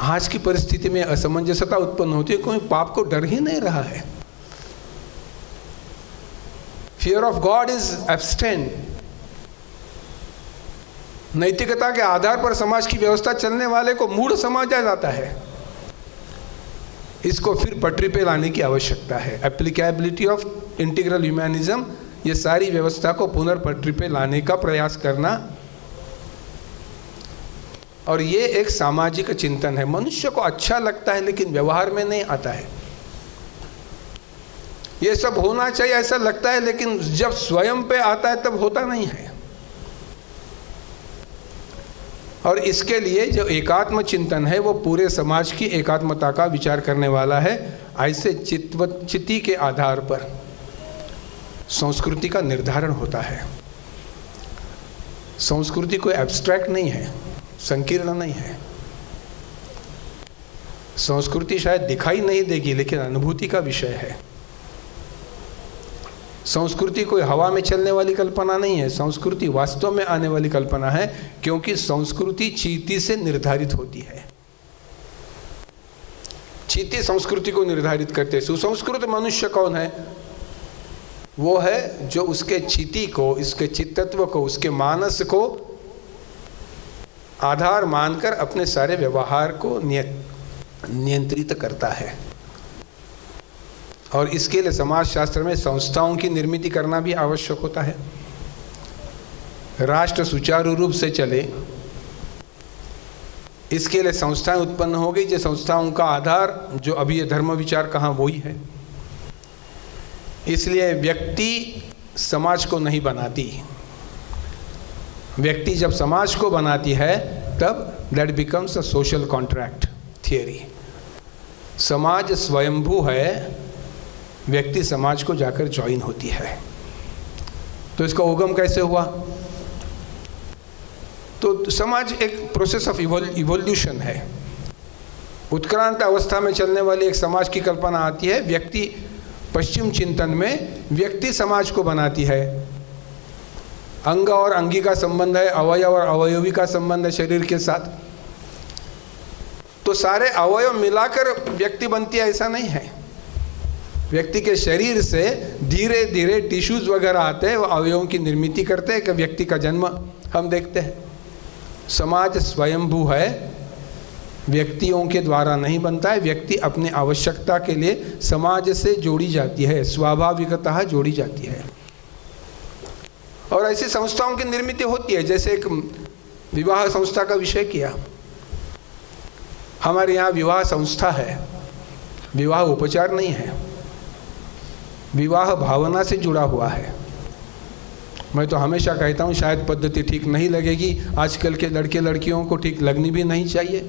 आज की परिस्थिति में असमंजसता उत्पन्न होती है, कोई पाप को डर ही नहीं रहा है। Fear of God is abstain. नैतिकता के आधार पर समाज की व्यवस्था चलने वाले को मूढ़ समझा जाता है। इसको फिर पटरी पे लाने की आवश्यकता है। एप्लीकेबिलिटी ऑफ इंटीग्रल ह्यूमैनिज्म, ये सारी व्यवस्था को पुनर्पटरी पे लाने का प्रयास करना, और ये एक सामाजिक चिंतन है। मनुष्य को अच्छा लगता है लेकिन व्यवहार में नहीं आता है। ये सब होना चाहिए ऐसा लगता है, लेकिन जब स्वयं पे आता है तब होता नहीं है। और इसके लिए जो एकात्म चिंतन है वो पूरे समाज की एकात्मता का विचार करने वाला है। ऐसे चित्ती के आधार पर संस्कृति का निर्धारण होता है। संस्कृति कोई एब्स्ट्रैक्ट नहीं है, संकीर्ण नहीं है। संस्कृति शायद दिखाई नहीं देगी लेकिन अनुभूति का विषय है। संस्कृति कोई हवा में चलने वाली कल्पना नहीं है, संस्कृति वास्तव में आने वाली कल्पना है, क्योंकि संस्कृति चीति से निर्धारित होती है। चीति संस्कृति को निर्धारित करते हैं। सुसंस्कृत मनुष्य कौन है? वो है जो उसके चीति को, इसके चित्तत्व को, उसके मानस को आधार मानकर अपने सारे व्यवहार को नियंत्रित करता है। और इसके लिए समाजशास्त्र में संस्थाओं की निर्मित करना भी आवश्यक होता है। राष्ट्र सुचारू रूप से चले, इसके लिए संस्थाएं उत्पन्न हो गई। जो संस्थाओं का आधार जो अभी ये धर्म विचार कहाँ, वही है। इसलिए व्यक्ति समाज को नहीं बनाती। व्यक्ति जब समाज को बनाती है तब that becomes a social contract theory. समाज स्वयंभू है, व्यक्ति समाज को जाकर ज्वाइन होती है। तो इसका उगम कैसे हुआ? तो समाज एक प्रोसेस ऑफ इवोल्यूशन है। उत्क्रांत अवस्था में चलने वाली एक समाज की कल्पना आती है। व्यक्ति पश्चिम चिंतन में व्यक्ति समाज को बनाती है। अंग और अंगी का संबंध है, अवयव और अवयवी का संबंध है शरीर के साथ। तो सारे अवयव मिलाकर व्यक्ति बनती है, ऐसा नहीं है। व्यक्ति के शरीर से धीरे धीरे टिश्यूज वगैरह आते हैं, वो अवयवों की निर्मित करते हैं कि व्यक्ति का जन्म हम देखते हैं। समाज स्वयंभू है, व्यक्तियों के द्वारा नहीं बनता है। व्यक्ति अपनी आवश्यकता के लिए समाज से जोड़ी जाती है, स्वाभाविकतः जोड़ी जाती है। और ऐसी संस्थाओं की निर्मित होती है। जैसे एक विवाह संस्था का विषय किया, हमारे यहाँ विवाह संस्था है। विवाह उपचार नहीं है, विवाह भावना से जुड़ा हुआ है। मैं तो हमेशा कहता हूँ शायद पद्धति ठीक नहीं लगेगी, आजकल के लड़के लड़कियों को ठीक लगनी भी नहीं चाहिए,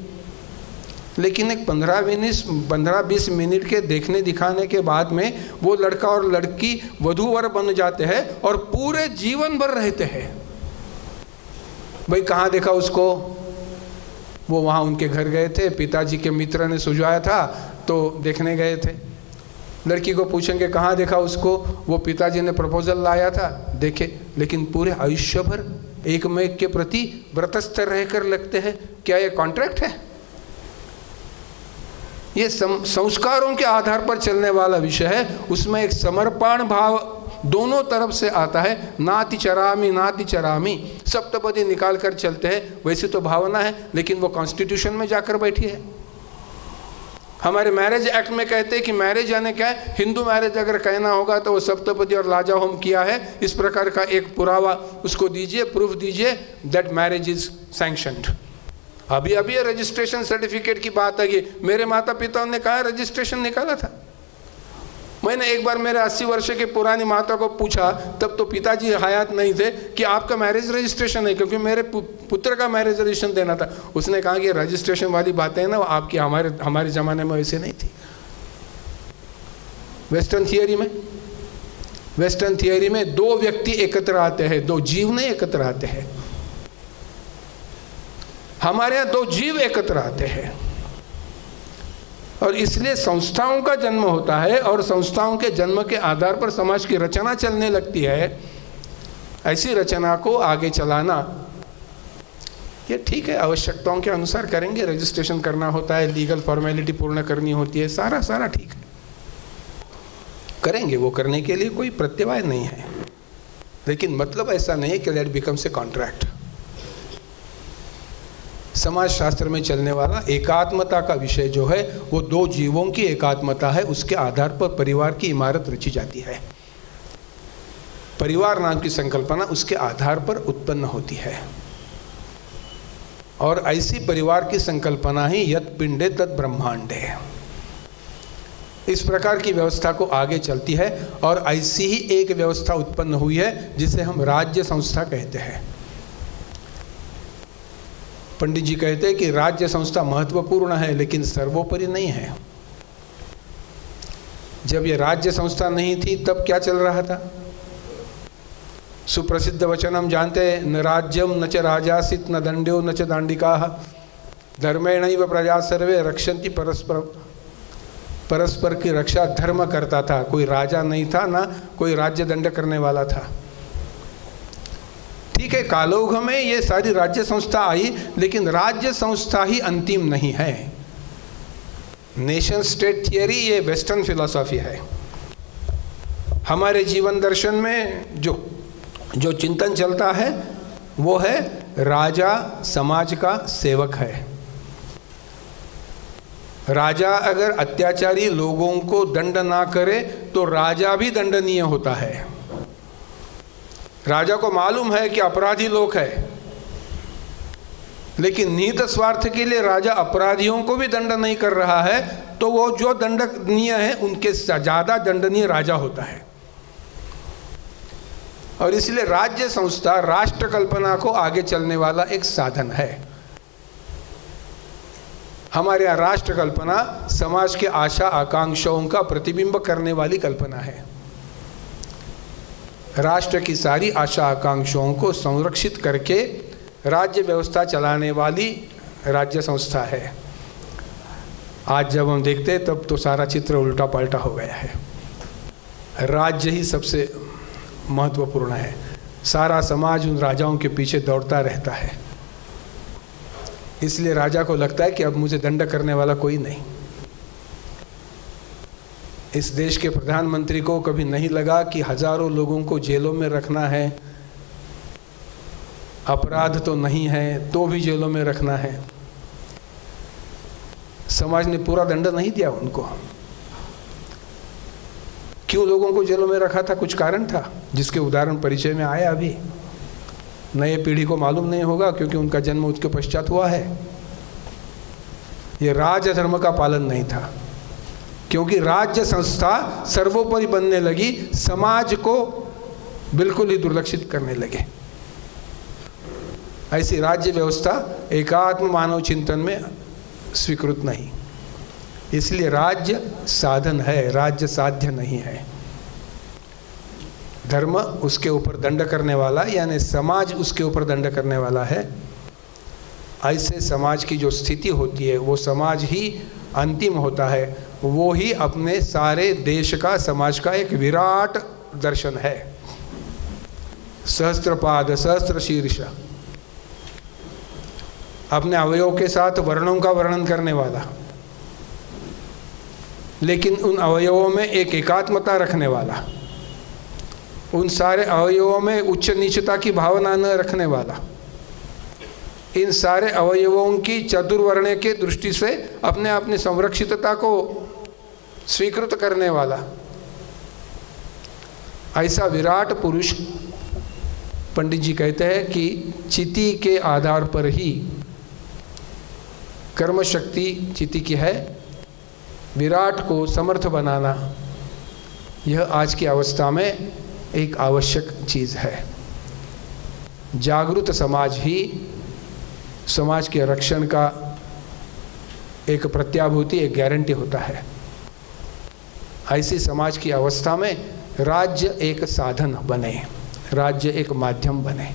लेकिन एक 15-20 मिनट के देखने दिखाने के बाद में वो लड़का और लड़की वधूवर बन जाते हैं और पूरे जीवन भर रहते हैं। भाई कहाँ देखा उसको? वो वहाँ उनके घर गए थे, पिताजी के मित्र ने सुझाया था तो देखने गए थे। लड़की को पूछेंगे कहाँ देखा उसको? वो पिताजी ने प्रपोजल लाया था, देखे। लेकिन पूरे आयुष्य भर एक में के प्रति व्रतस्थ रहकर लगते हैं। क्या ये कॉन्ट्रैक्ट है? ये संस्कारों के आधार पर चलने वाला विषय है। उसमें एक समर्पण भाव दोनों तरफ से आता है। नाति चरामी सप्तपदी निकाल कर चलते हैं। वैसे तो भावना है, लेकिन वो कॉन्स्टिट्यूशन में जाकर बैठी है। हमारे मैरिज एक्ट में कहते हैं कि मैरिज यानी क्या है? हिंदू मैरिज अगर कहना होगा तो वो सप्तपदी और लाजा होम किया है, इस प्रकार का एक पुरावा उसको दीजिए, प्रूफ दीजिए दैट मैरिज इज सैंक्शन्ड। अभी रजिस्ट्रेशन सर्टिफिकेट की बात है कि मेरे माता पिता ने कहा रजिस्ट्रेशन निकाला था। मैंने एक बार मेरे 80 वर्ष के पुरानी माता को पूछा, तब तो पिताजी हयात नहीं थे, कि आपका मैरिज रजिस्ट्रेशन है, क्योंकि मेरे पुत्र का मैरिज रजिस्ट्रेशन देना था। उसने कहा कि रजिस्ट्रेशन वाली बातें ना आपकी हमारे ज़माने में वैसे नहीं थी। वेस्टर्न थियरी में दो व्यक्ति एकत्र आते हैं, दो जीव नहीं एकत्र आते हैं। हमारे यहाँ दो जीव एकत्र आते हैं। और इसलिए संस्थाओं का जन्म होता है और संस्थाओं के जन्म के आधार पर समाज की रचना चलने लगती है। ऐसी रचना को आगे चलाना ये ठीक है, आवश्यकताओं के अनुसार करेंगे, रजिस्ट्रेशन करना होता है, लीगल फॉर्मेलिटी पूर्ण करनी होती है, सारा ठीक है, करेंगे, वो करने के लिए कोई प्रत्यवाय नहीं है। लेकिन मतलब ऐसा नहीं है कि दैट बिकम्स ए कॉन्ट्रैक्ट। समाज शास्त्र में चलने वाला एकात्मता का विषय जो है वो दो जीवों की एकात्मता है, उसके आधार पर परिवार की इमारत रची जाती है। परिवार नाम की संकल्पना उसके आधार पर उत्पन्न होती है, और ऐसी परिवार की संकल्पना ही यत् पिंडे तत् ब्रह्मांडे, इस प्रकार की व्यवस्था को आगे चलती है। और ऐसी ही एक व्यवस्था उत्पन्न हुई है जिसे हम राज्य संस्था कहते हैं। पंडित जी कहते हैं कि राज्य संस्था महत्वपूर्ण है लेकिन सर्वोपरि नहीं है। जब ये राज्य संस्था नहीं थी तब क्या चल रहा था? सुप्रसिद्ध वचन हम जानते हैं, न राज्यम न च राजासित न दंड्यो न च दांडिकाः धर्मेणैव प्रजा सर्वे रक्षन्ति परस्पर की रक्षा धर्म करता था। कोई राजा नहीं था, ना कोई राज्य दंड करने वाला था। ठीक है, कालौघ में ये सारी राज्य संस्था आई, लेकिन राज्य संस्था ही अंतिम नहीं है। नेशन स्टेट थियरी ये वेस्टर्न फिलॉसफी है। हमारे जीवन दर्शन में जो चिंतन चलता है वो है राजा समाज का सेवक है। राजा अगर अत्याचारी लोगों को दंड ना करे तो राजा भी दंडनीय होता है। राजा को मालूम है कि अपराधी लोग हैं, लेकिन निहित स्वार्थ के लिए राजा अपराधियों को भी दंड नहीं कर रहा है, तो वो जो दंडनीय है उनके ज्यादा दंडनीय राजा होता है। और इसलिए राज्य संस्था राष्ट्र कल्पना को आगे चलने वाला एक साधन है। हमारे यहाँ राष्ट्र कल्पना समाज के आशा आकांक्षाओं का प्रतिबिंब करने वाली कल्पना है। राष्ट्र की सारी आशा आकांक्षाओं को संरक्षित करके राज्य व्यवस्था चलाने वाली राज्य संस्था है। आज जब हम देखते हैं तब तो सारा चित्र उल्टा पलटा हो गया है। राज्य ही सबसे महत्वपूर्ण है। सारा समाज उन राजाओं के पीछे दौड़ता रहता है। इसलिए राजा को लगता है कि अब मुझे दंड करने वाला कोई नहीं। इस देश के प्रधानमंत्री को कभी नहीं लगा कि हजारों लोगों को जेलों में रखना है, अपराध तो नहीं है तो भी जेलों में रखना है। समाज ने पूरा दंड नहीं दिया उनको। क्यों लोगों को जेलों में रखा था? कुछ कारण था जिसके उदाहरण परिचय में आया। अभी नए पीढ़ी को मालूम नहीं होगा क्योंकि उनका जन्म उसके पश्चात हुआ है। ये राजधर्म का पालन नहीं था, क्योंकि राज्य संस्था सर्वोपरि बनने लगी, समाज को बिल्कुल ही दुर्लक्षित करने लगे। ऐसी राज्य व्यवस्था एकात्म मानव चिंतन में स्वीकृत नहीं। इसलिए राज्य साधन है, राज्य साध्य नहीं है। धर्म उसके ऊपर दंड करने वाला, यानी समाज उसके ऊपर दंड करने वाला है। ऐसे समाज की जो स्थिति होती है वो समाज ही अंतिम होता है। वो ही अपने सारे देश का, समाज का एक विराट दर्शन है। सहस्त्रपाद सहस्त्र शीर्ष, अपने अवयवों के साथ वर्णों का वर्णन करने वाला, लेकिन उन अवयवों में एक एकात्मता रखने वाला, उन सारे अवयवों में उच्च नीचता की भावना न रखने वाला, इन सारे अवयवों की चतुर्वर्ण्य के दृष्टि से अपने अपनी संरक्षितता को स्वीकृत करने वाला, ऐसा विराट पुरुष पंडित जी कहते हैं कि चिति के आधार पर ही कर्म शक्ति चिति की है। विराट को समर्थ बनाना यह आज की अवस्था में एक आवश्यक चीज़ है। जागृत समाज ही समाज के रक्षण का एक प्रत्याभूति, एक गारंटी होता है। ऐसी समाज की अवस्था में राज्य एक साधन बने, राज्य एक माध्यम बने।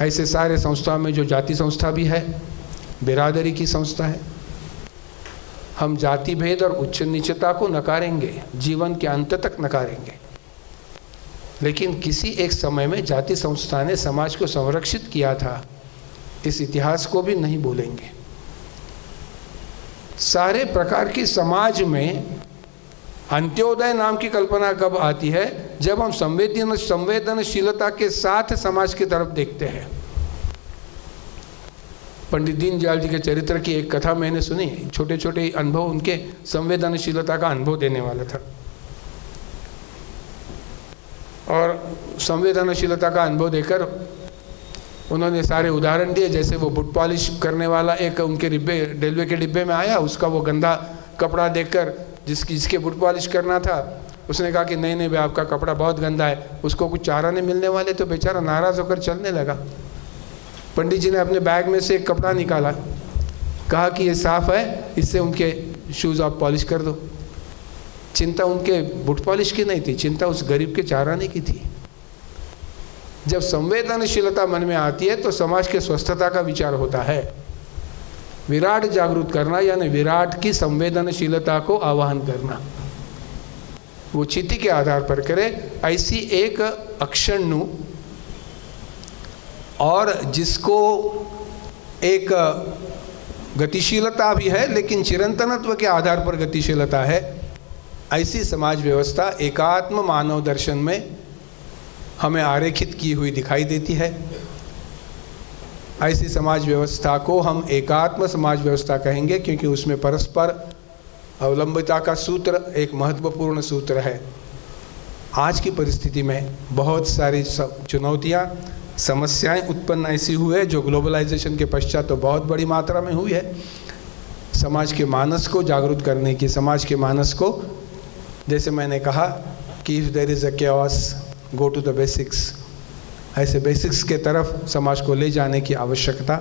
ऐसे सारे संस्था में जो जाति संस्था भी है, बिरादरी की संस्था है। हम जाति भेद और उच्च नीचता को नकारेंगे, जीवन के अंत तक नकारेंगे, लेकिन किसी एक समय में जाति संस्था ने समाज को संरक्षित किया था। इस इतिहास को भी नहीं भूलेंगे। सारे प्रकार की समाज में अंत्योदय नाम की कल्पना कब आती है? जब हम संवेदनशीलता के साथ समाज की तरफ देखते हैं। पंडित दीनदयाल जी के चरित्र की एक कथा मैंने सुनी, छोटे छोटे अनुभव उनके संवेदनशीलता का अनुभव देने वाला था। और संवेदनशीलता का अनुभव देकर उन्होंने सारे उदाहरण दिए। जैसे वो बुट पॉलिश करने वाला एक उनके रेलवे के डिब्बे में आया, उसका वो गंदा कपड़ा देखकर जिसके बुट पॉलिश करना था, उसने कहा कि नहीं नहीं भाई आपका कपड़ा बहुत गंदा है। उसको कुछ चारा नहीं मिलने वाले तो बेचारा नाराज़ होकर चलने लगा। पंडित जी ने अपने बैग में से एक कपड़ा निकाला, कहा कि ये साफ़ है, इससे उनके शूज़ आप पॉलिश कर दो। चिंता उनके बुट पॉलिश की नहीं थी, चिंता उस गरीब के चाराने की थी। जब संवेदनशीलता मन में आती है तो समाज के स्वस्थता का विचार होता है। विराट जागृत करना यानी विराट की संवेदनशीलता को आवाहन करना, वो चिति के आधार पर करे। ऐसी एक अक्षण्णु और जिसको एक गतिशीलता भी है लेकिन चिरंतनत्व के आधार पर गतिशीलता है, ऐसी समाज व्यवस्था एकात्म मानव दर्शन में हमें आरेखित की हुई दिखाई देती है। ऐसी समाज व्यवस्था को हम एकात्म समाज व्यवस्था कहेंगे, क्योंकि उसमें परस्पर अवलंबिता का सूत्र एक महत्वपूर्ण सूत्र है। आज की परिस्थिति में बहुत सारी चुनौतियाँ, समस्याएं उत्पन्न ऐसी हुई है जो ग्लोबलाइजेशन के पश्चात तो बहुत बड़ी मात्रा में हुई है। समाज के मानस को जागरूक करने की, समाज के मानस को, जैसे मैंने कहा कि if there is a chaos, go to the basics, ऐसे बेसिक्स के तरफ समाज को ले जाने की आवश्यकता।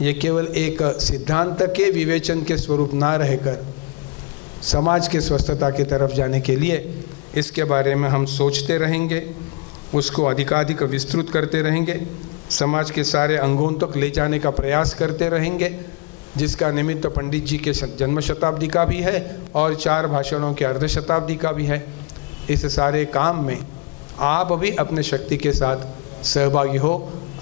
ये केवल एक सिद्धांत के विवेचन के स्वरूप ना रहकर समाज के स्वस्थता की तरफ जाने के लिए इसके बारे में हम सोचते रहेंगे, उसको अधिकाधिक विस्तृत करते रहेंगे, समाज के सारे अंगों तक ले जाने का प्रयास करते रहेंगे, जिसका निमित्त पंडित जी के जन्म शताब्दी का भी है और 4 भाषणों के अर्ध शताब्दी का भी है। इस सारे काम में आप भी अपने शक्ति के साथ सहभागी हो,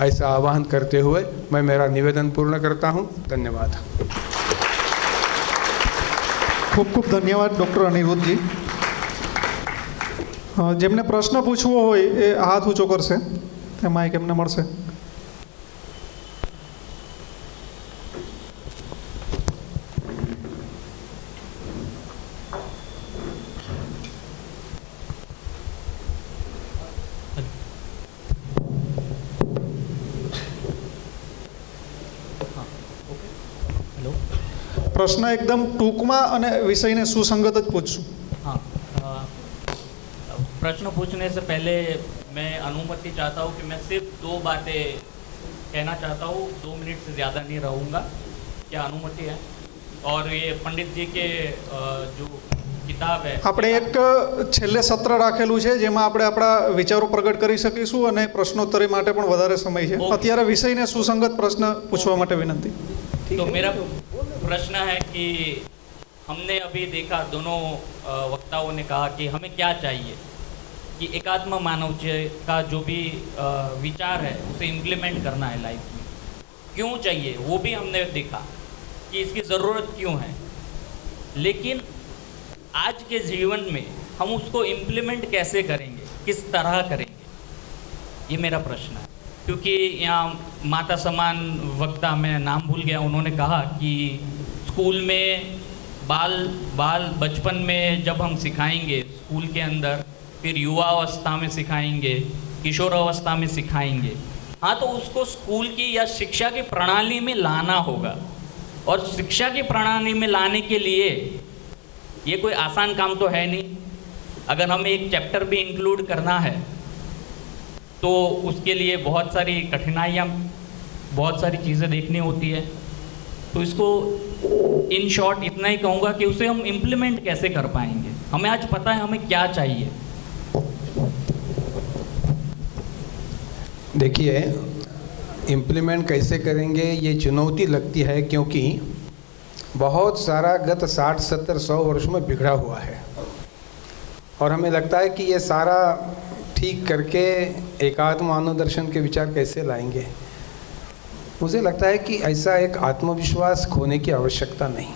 ऐसा आह्वान करते हुए मैं मेरा निवेदन पूर्ण करता हूँ। धन्यवाद। खूब खूब धन्यवाद डॉक्टर अनिरुद्ध जी। जेमने प्रश्न पूछवो होय ए हाथ ऊंचो करशे, ते माइक एमने मळशे। प्रश्न एकदम टूंकमा अने विषयने सुसंगत ज पूछूं। हाँ, प्रश्न पूछने से पहले मैं अनुमति चाहता हूँ कि मैं सिर्फ 2 बातें कहना चाहता हूँ, 2 मिनट से ज़्यादा नहीं रहूँगा। क्या अनुमति है? और ये पंडित जी के जो किताब है, આપણે એક છેલ્લે સત્ર રાખેલું છે જેમાં આપણે આપણા વિચારો પ્રગટ કરી શકીશું અને પ્રશ્નોત્તરી માટે પણ વધારે સમય છે। અત્યારે વિષયને સુસંગત પ્રશ્ન પૂછવા માટે વિનંતી। तो मेरा प्रश्न है कि हमने अभी देखा, दोनों वक्ताओं ने कहा कि हमें क्या चाहिए, कि एकात्म मानव का जो भी विचार है उसे इम्प्लीमेंट करना है लाइफ में। क्यों चाहिए वो भी हमने देखा कि इसकी ज़रूरत क्यों है, लेकिन आज के जीवन में हम उसको इम्प्लीमेंट कैसे करेंगे, किस तरह करेंगे, ये मेरा प्रश्न है। क्योंकि यहाँ माता समान वक्ता, मैं नाम भूल गया, उन्होंने कहा कि स्कूल में बचपन में जब हम सिखाएंगे स्कूल के अंदर, फिर युवावस्था में सिखाएंगे, किशोरावस्था में सिखाएंगे। हाँ, तो उसको स्कूल की या शिक्षा की प्रणाली में लाना होगा। और शिक्षा की प्रणाली में लाने के लिए ये कोई आसान काम तो है नहीं। अगर हमें एक चैप्टर भी इंक्लूड करना है तो उसके लिए बहुत सारी कठिनाइयाँ, बहुत सारी चीज़ें देखनी होती है। तो इसको इन शॉर्ट इतना ही कहूँगा कि उसे हम इम्प्लीमेंट कैसे कर पाएंगे। हमें आज पता है हमें क्या चाहिए। देखिए, इम्प्लीमेंट कैसे करेंगे ये चुनौती लगती है, क्योंकि बहुत सारा गत 60, 70, 100 वर्ष में बिगड़ा हुआ है और हमें लगता है कि ये सारा ठीक करके एकात्म मानव दर्शन के विचार कैसे लाएंगे। मुझे लगता है कि ऐसा एक आत्मविश्वास खोने की आवश्यकता नहीं।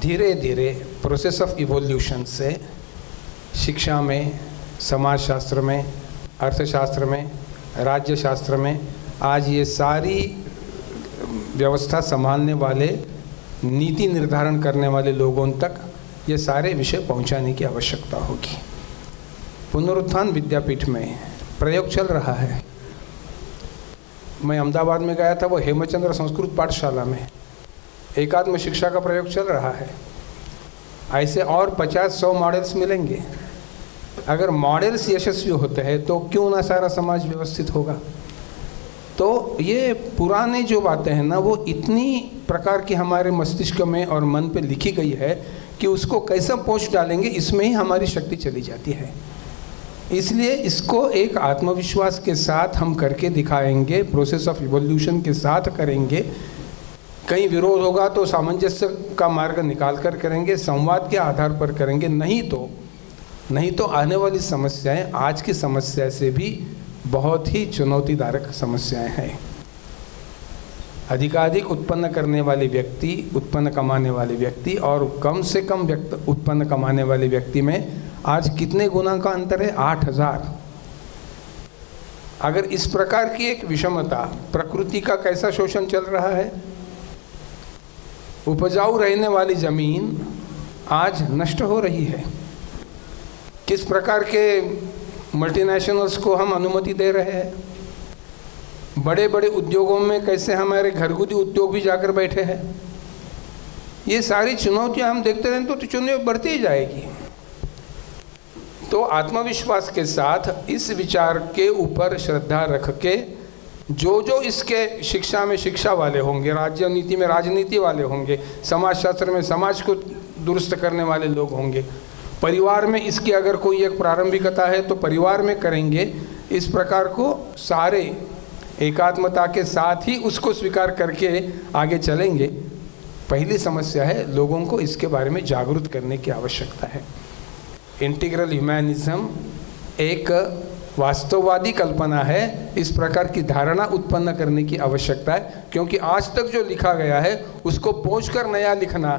धीरे धीरे प्रोसेस ऑफ इवोल्यूशन से शिक्षा में, समाजशास्त्र में, अर्थशास्त्र में, राज्य शास्त्र में आज ये सारी व्यवस्था संभालने वाले, नीति निर्धारण करने वाले लोगों तक ये सारे विषय पहुंचाने की आवश्यकता होगी। पुनरुत्थान विद्यापीठ में प्रयोग चल रहा है। मैं अहमदाबाद में गया था, वो हेमचंद्र संस्कृत पाठशाला में एकात्म शिक्षा का प्रयोग चल रहा है। ऐसे और 50-100 मॉडल्स मिलेंगे। अगर मॉडल्स यशस्वी होते हैं तो क्यों ना सारा समाज व्यवस्थित होगा। तो ये पुराने जो बातें हैं ना, वो इतनी प्रकार की हमारे मस्तिष्क में और मन पे लिखी गई है कि उसको कैसे पोंछ डालेंगे, इसमें ही हमारी शक्ति चली जाती है। इसलिए इसको एक आत्मविश्वास के साथ हम करके दिखाएंगे, प्रोसेस ऑफ इवोल्यूशन के साथ करेंगे। कहीं विरोध होगा तो सामंजस्य का मार्ग निकाल कर करेंगे, संवाद के आधार पर करेंगे। नहीं तो आने वाली समस्याएं आज की समस्या से भी बहुत ही चुनौतीदायक समस्याएं हैं। अधिकाधिक उत्पन्न करने वाले व्यक्ति, उत्पन्न कमाने वाले व्यक्ति और कम से कम उत्पन्न कमाने वाले व्यक्ति में आज कितने गुना का अंतर है? 8000। अगर इस प्रकार की एक विषमता, प्रकृति का कैसा शोषण चल रहा है। उपजाऊ रहने वाली जमीन आज नष्ट हो रही है। किस प्रकार के मल्टीनेशनल्स को हम अनुमति दे रहे हैं। बड़े बड़े उद्योगों में कैसे हमारे घरगुती उद्योग भी जाकर बैठे हैं। ये सारी चुनौतियां हम देखते रहें तो चुनौती बढ़ती ही जाएगी। तो आत्मविश्वास के साथ इस विचार के ऊपर श्रद्धा रख के जो इसके शिक्षा में शिक्षा वाले होंगे, राज्य नीति में राजनीति वाले होंगे, समाजशास्त्र में समाज को दुरुस्त करने वाले लोग होंगे, परिवार में इसकी अगर कोई एक प्रारंभिकता है तो परिवार में करेंगे। इस प्रकार को सारे एकात्मता के साथ ही उसको स्वीकार करके आगे चलेंगे। पहली समस्या है लोगों को इसके बारे में जागरूक करने की आवश्यकता है। इंटीग्रल ह्यूमैनिज्म एक वास्तववादी कल्पना है। इस प्रकार की धारणा उत्पन्न करने की आवश्यकता है, क्योंकि आज तक जो लिखा गया है उसको पहुंचकर नया लिखना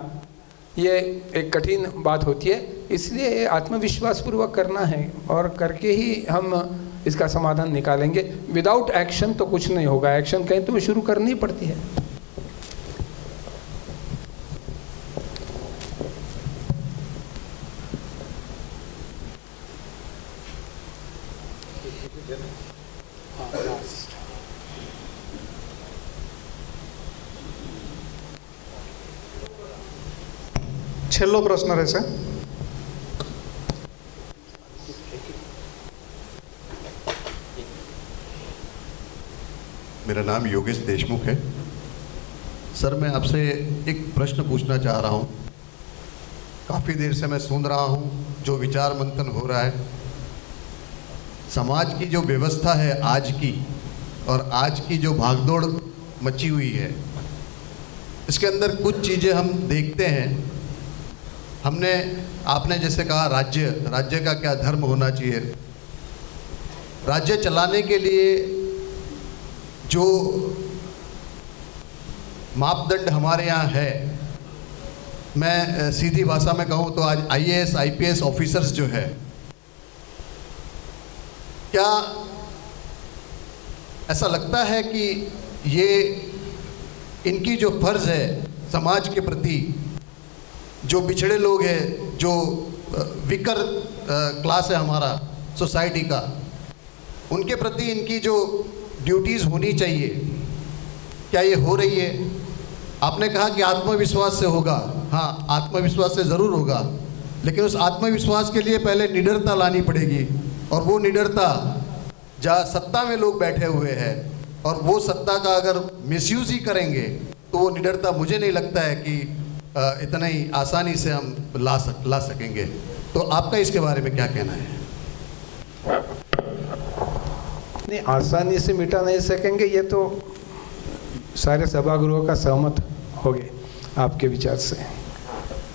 ये एक कठिन बात होती है। इसलिए आत्मविश्वास पूर्वक करना है और करके ही हम इसका समाधान निकालेंगे। विदाउट एक्शन तो कुछ नहीं होगा। एक्शन कहीं तो शुरू करनी पड़ती है। છેલ્લો પ્રશ્ન રહેશે। मेरा नाम योगेश देशमुख है। सर, मैं आपसे एक प्रश्न पूछना चाह रहा हूँ। काफ़ी देर से मैं सुन रहा हूँ जो विचार मंथन हो रहा है। समाज की जो व्यवस्था है आज की, और आज की जो भागदौड़ मची हुई है, इसके अंदर कुछ चीज़ें हम देखते हैं। आपने जैसे कहा राज्य का क्या धर्म होना चाहिए। राज्य चलाने के लिए जो मापदंड हमारे यहाँ है, मैं सीधी भाषा में कहूँ तो आज IAS IPS ऑफिसर्स जो है, क्या ऐसा लगता है कि ये इनकी जो फर्ज है समाज के प्रति, जो पिछड़े लोग हैं, जो वीकर क्लास है हमारा सोसाइटी का, उनके प्रति इनकी जो ड्यूटीज़ होनी चाहिए, क्या ये हो रही है? आपने कहा कि आत्मविश्वास से होगा। हाँ, आत्मविश्वास से ज़रूर होगा, लेकिन उस आत्मविश्वास के लिए पहले निडरता लानी पड़ेगी। और वो निडरता जहाँ सत्ता में लोग बैठे हुए हैं, और वो सत्ता का अगर मिसयूज़ ही करेंगे तो वो निडरता मुझे नहीं लगता है कि इतना ही आसानी से हम ला सकेंगे। तो आपका इसके बारे में क्या कहना है? नहीं, आसानी से मिटा नहीं सकेंगे, ये तो सारे सभागृह का सहमत हो गए आपके विचार से।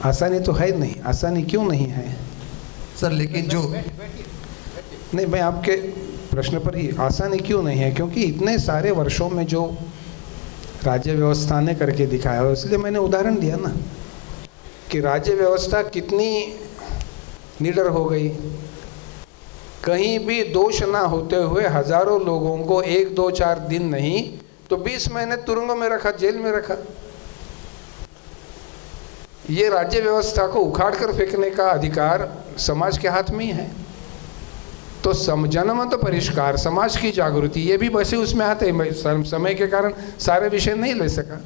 आसानी तो है नहीं। आसानी क्यों नहीं है सर? लेकिन जो नहीं, मैं आपके प्रश्न पर ही आसानी क्यों नहीं है, क्योंकि इतने सारे वर्षों में जो राज्य व्यवस्था ने करके दिखाया है, इसलिए मैंने उदाहरण दिया ना कि राज्य व्यवस्था कितनी निडर हो गई। कहीं भी दोष ना होते हुए हजारों लोगों को 1, 2, 4 दिन नहीं तो 20 महीने तुरुंगों में रखा, जेल में रखा। ये राज्य व्यवस्था को उखाड़ कर फेंकने का अधिकार समाज के हाथ में ही है। तो जनमत परिष्कार, समाज की जागृति, ये भी वैसे उसमें आते हैं। समय के कारण सारे विषय नहीं ले सका,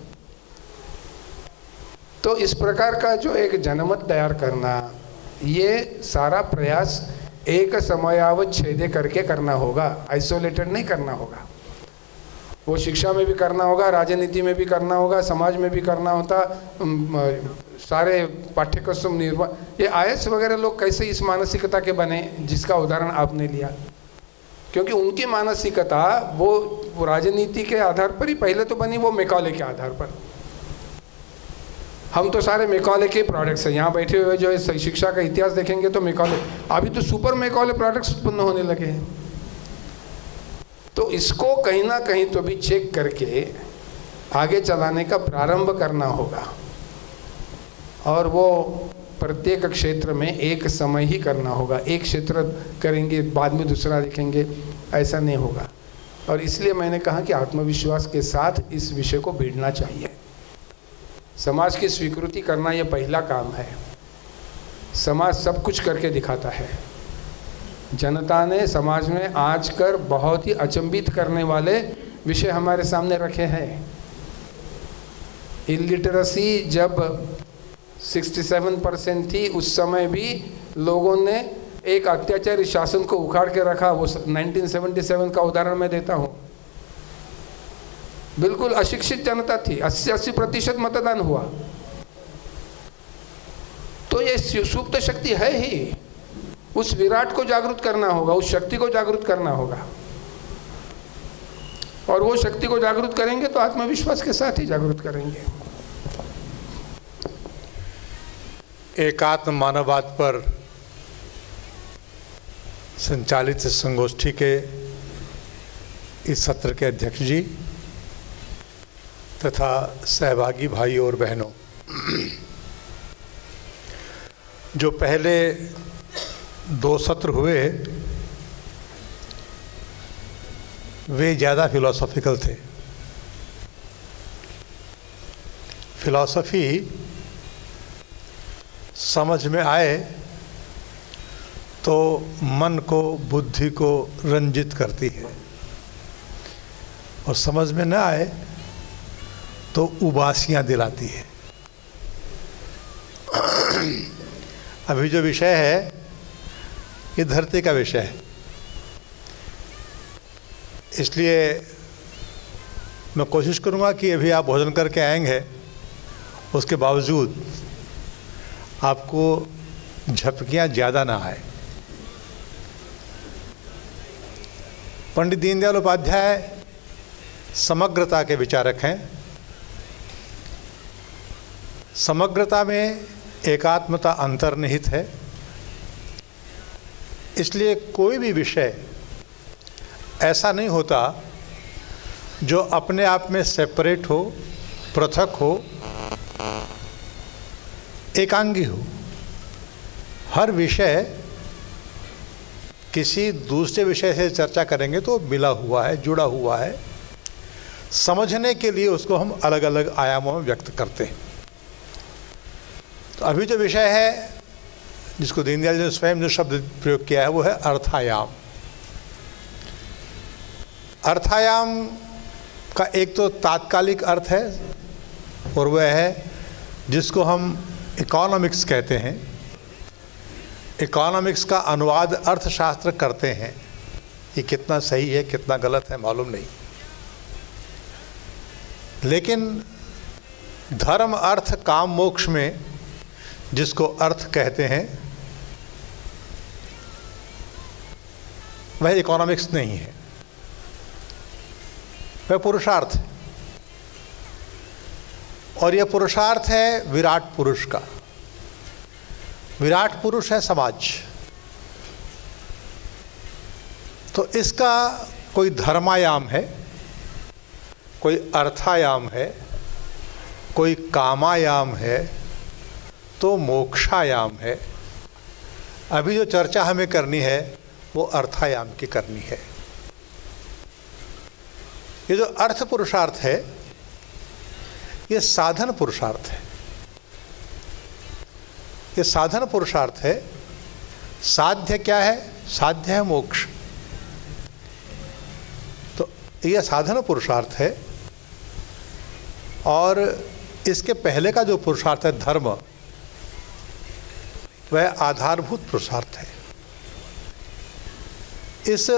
तो इस प्रकार का जो एक जनमत तैयार करना, ये सारा प्रयास एक समयावत छेदे करके करना होगा, आइसोलेटेड नहीं करना होगा। वो शिक्षा में भी करना होगा, राजनीति में भी करना होगा, समाज में भी करना होता, सारे पाठ्यक्रम निर्माण। ये IAS वगैरह लोग कैसे इस मानसिकता के बने जिसका उदाहरण आपने लिया, क्योंकि उनकी मानसिकता वो राजनीति के आधार पर ही पहले तो बनी, वो मैकॉले के आधार पर। हम तो सारे मैकॉले के प्रोडक्ट्स हैं, यहाँ बैठे हुए जो है शिक्षा का इतिहास देखेंगे तो मैकॉले, अभी तो सुपर मैकॉले प्रोडक्ट्स उत्पन्न होने लगे हैं। तो इसको कहीं ना कहीं तो भी चेक करके आगे चलाने का प्रारंभ करना होगा, और वो प्रत्येक क्षेत्र में एक समय ही करना होगा। एक क्षेत्र करेंगे बाद में दूसरा देखेंगे, ऐसा नहीं होगा। और इसलिए मैंने कहा कि आत्मविश्वास के साथ इस विषय को भिड़ना चाहिए। समाज की स्वीकृति करना ये पहला काम है। समाज सब कुछ करके दिखाता है। जनता ने समाज में आज कर बहुत ही अचंभित करने वाले विषय हमारे सामने रखे हैं। इलिटरेसी जब 67% थी, उस समय भी लोगों ने एक अत्याचारी शासन को उखाड़ के रखा। वो 1977 का उदाहरण मैं देता हूँ। बिल्कुल अशिक्षित जनता थी, 80% मतदान हुआ। तो ये सुप्त शक्ति है ही, उस विराट को जागृत करना होगा, उस शक्ति को जागृत करना होगा। और वो शक्ति को जागृत करेंगे तो आत्मविश्वास के साथ ही जागृत करेंगे। एकात्म मानववाद पर संचालित संगोष्ठी के इस सत्र के अध्यक्ष जी तथा सहभागी भाई और बहनों, जो पहले 2 सत्र हुए वे ज़्यादा फिलॉसॉफिकल थे। फिलॉसफी समझ में आए तो मन को, बुद्धि को रंजित करती है, और समझ में न आए तो उबासियां दिलाती है। अभी जो विषय है ये धरती का विषय है, इसलिए मैं कोशिश करूंगा कि अभी आप भोजन करके आएंगे, उसके बावजूद आपको झपकियां ज़्यादा ना आए। पंडित दीनदयाल उपाध्याय समग्रता के विचारक हैं। समग्रता में एकात्मता अंतर्निहित है, इसलिए कोई भी विषय ऐसा नहीं होता जो अपने आप में सेपरेट हो, पृथक हो, एकांगी हो। हर विषय किसी दूसरे विषय से चर्चा करेंगे तो मिला हुआ है, जुड़ा हुआ है। समझने के लिए उसको हम अलग अलग आयामों में व्यक्त करते हैं। तो अभी जो विषय है जिसको दीनदयाल जी ने स्वयं जो शब्द प्रयोग किया है वो है अर्थायाम। अर्थायाम का एक तो तात्कालिक अर्थ है और वह है जिसको हम इकोनॉमिक्स कहते हैं। इकोनॉमिक्स का अनुवाद अर्थशास्त्र करते हैं। ये कितना सही है कितना गलत है मालूम नहीं, लेकिन धर्म अर्थ काम मोक्ष में जिसको अर्थ कहते हैं वह इकोनॉमिक्स नहीं है, वह पुरुषार्थ है। और यह पुरुषार्थ है विराट पुरुष का। विराट पुरुष है समाज। तो इसका कोई धर्मायाम है, कोई अर्थायाम है, कोई कामायाम है, तो मोक्षायाम है। अभी जो चर्चा हमें करनी है वो अर्थायाम की करनी है। ये जो अर्थ पुरुषार्थ है ये साधन पुरुषार्थ है। ये साधन पुरुषार्थ है। साध्य क्या है? साध्य है मोक्ष। तो यह साधन पुरुषार्थ है। और इसके पहले का जो पुरुषार्थ है धर्म, वह आधारभूत पुरुषार्थ है। इस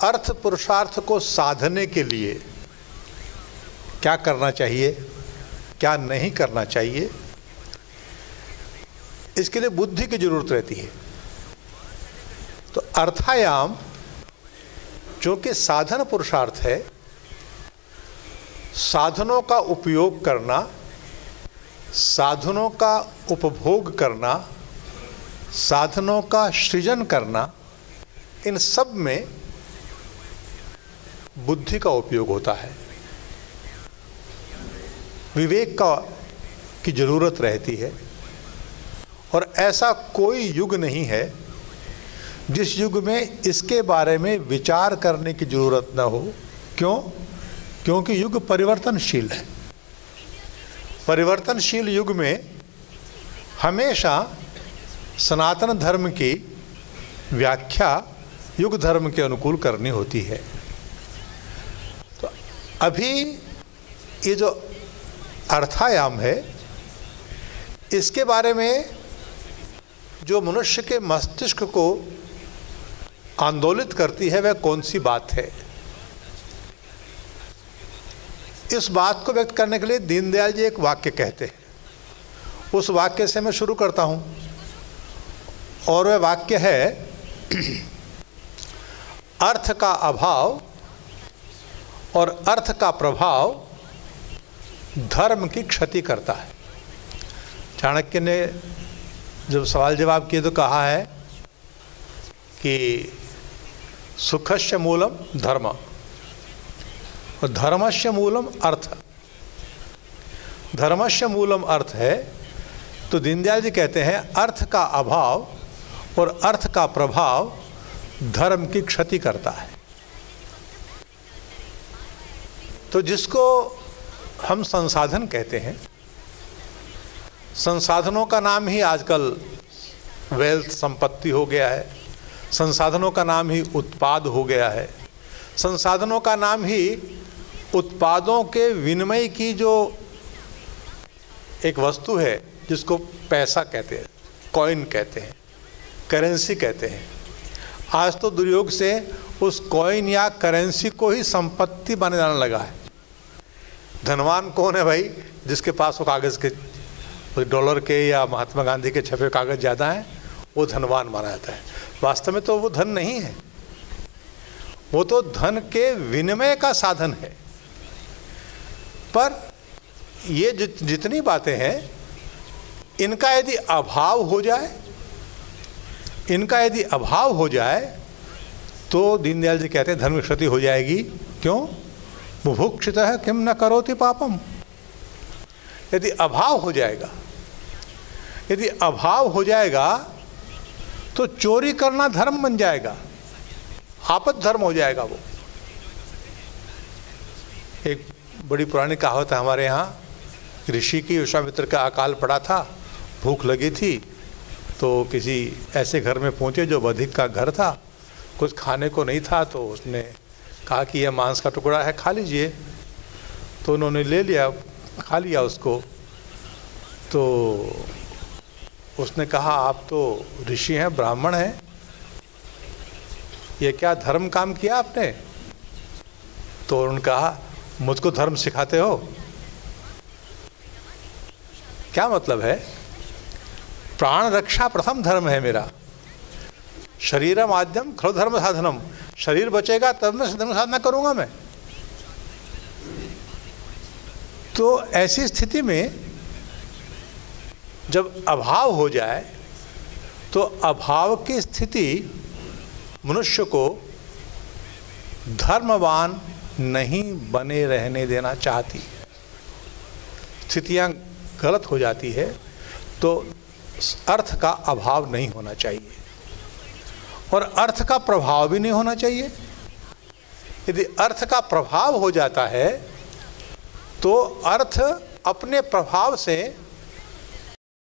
अर्थ पुरुषार्थ को साधने के लिए क्या करना चाहिए, क्या नहीं करना चाहिए, इसके लिए बुद्धि की जरूरत रहती है। तो अर्थायाम जो कि साधन पुरुषार्थ है, साधनों का उपयोग करना, साधनों का उपभोग करना, साधनों का सृजन करना, इन सब में बुद्धि का उपयोग होता है, विवेक की जरूरत रहती है। और ऐसा कोई युग नहीं है जिस युग में इसके बारे में विचार करने की जरूरत न हो। क्यों? क्योंकि युग परिवर्तनशील है। परिवर्तनशील युग में हमेशा सनातन धर्म की व्याख्या युग धर्म के अनुकूल करनी होती है। तो अभी ये जो अर्थायाम है, इसके बारे में जो मनुष्य के मस्तिष्क को आंदोलित करती है वह कौन सी बात है? इस बात को व्यक्त करने के लिए दीनदयाल जी एक वाक्य कहते हैं। उस वाक्य से मैं शुरू करता हूं और वह वाक्य है, अर्थ का अभाव और अर्थ का प्रभाव धर्म की क्षति करता है। चाणक्य ने जब सवाल जवाब किए तो कहा है कि सुखस्य मूलम धर्म और धर्मस्य मूलम अर्थ। धर्मस्य मूलम अर्थ है। तो दीनदयाल जी कहते हैं अर्थ का अभाव और अर्थ का प्रभाव धर्म की क्षति करता है। तो जिसको हम संसाधन कहते हैं, संसाधनों का नाम ही आजकल वेल्थ, संपत्ति हो गया है। संसाधनों का नाम ही उत्पाद हो गया है। संसाधनों का नाम ही उत्पादों के विनिमय की जो एक वस्तु है जिसको पैसा कहते हैं, कॉइन कहते हैं, करेंसी कहते हैं। आज तो दुर्योग से उस कॉइन या करेंसी को ही संपत्ति माना जाने लगा है। धनवान कौन है भाई? जिसके पास वो कागज़ के, डॉलर के या महात्मा गांधी के छपे कागज़ ज़्यादा हैं, वो धनवान माना जाता है। वास्तव में तो वो धन नहीं है, वो तो धन के विनिमय का साधन है। पर ये जितनी बातें हैं, इनका यदि अभाव हो जाए, इनका यदि अभाव हो जाए तो दीनदयाल जी कहते हैं धर्म की क्षति हो जाएगी। क्यों? बुभुक्षितः किम न करोति पापम। यदि अभाव हो जाएगा, यदि अभाव हो जाएगा तो चोरी करना धर्म बन जाएगा, आपद धर्म हो जाएगा वो। एक बड़ी पुरानी कहावत है हमारे यहाँ, ऋषि की विश्वामित्र का अकाल पड़ा था, भूख लगी थी, तो किसी ऐसे घर में पहुँचे जो बधिक का घर था, कुछ खाने को नहीं था, तो उसने कहा कि यह मांस का टुकड़ा है, खा लीजिए। तो उन्होंने ले लिया, खा लिया उसको। तो उसने कहा आप तो ऋषि हैं, ब्राह्मण हैं, ये क्या धर्म काम किया आपने? तो उन्होंने कहा मुझको धर्म सिखाते हो? क्या मतलब है? प्राण रक्षा प्रथम धर्म है मेरा। शरीरम आद्यम खलु धर्म साधनम। शरीर बचेगा तब मैं धर्म साधना करूंगा मैं। तो ऐसी स्थिति में जब अभाव हो जाए तो अभाव की स्थिति मनुष्य को धर्मवान नहीं बने रहने देना चाहती, स्थितियां गलत हो जाती है तो अर्थ का अभाव नहीं होना चाहिए और अर्थ का प्रभाव भी नहीं होना चाहिए। यदि अर्थ का प्रभाव हो जाता है तो अर्थ अपने प्रभाव से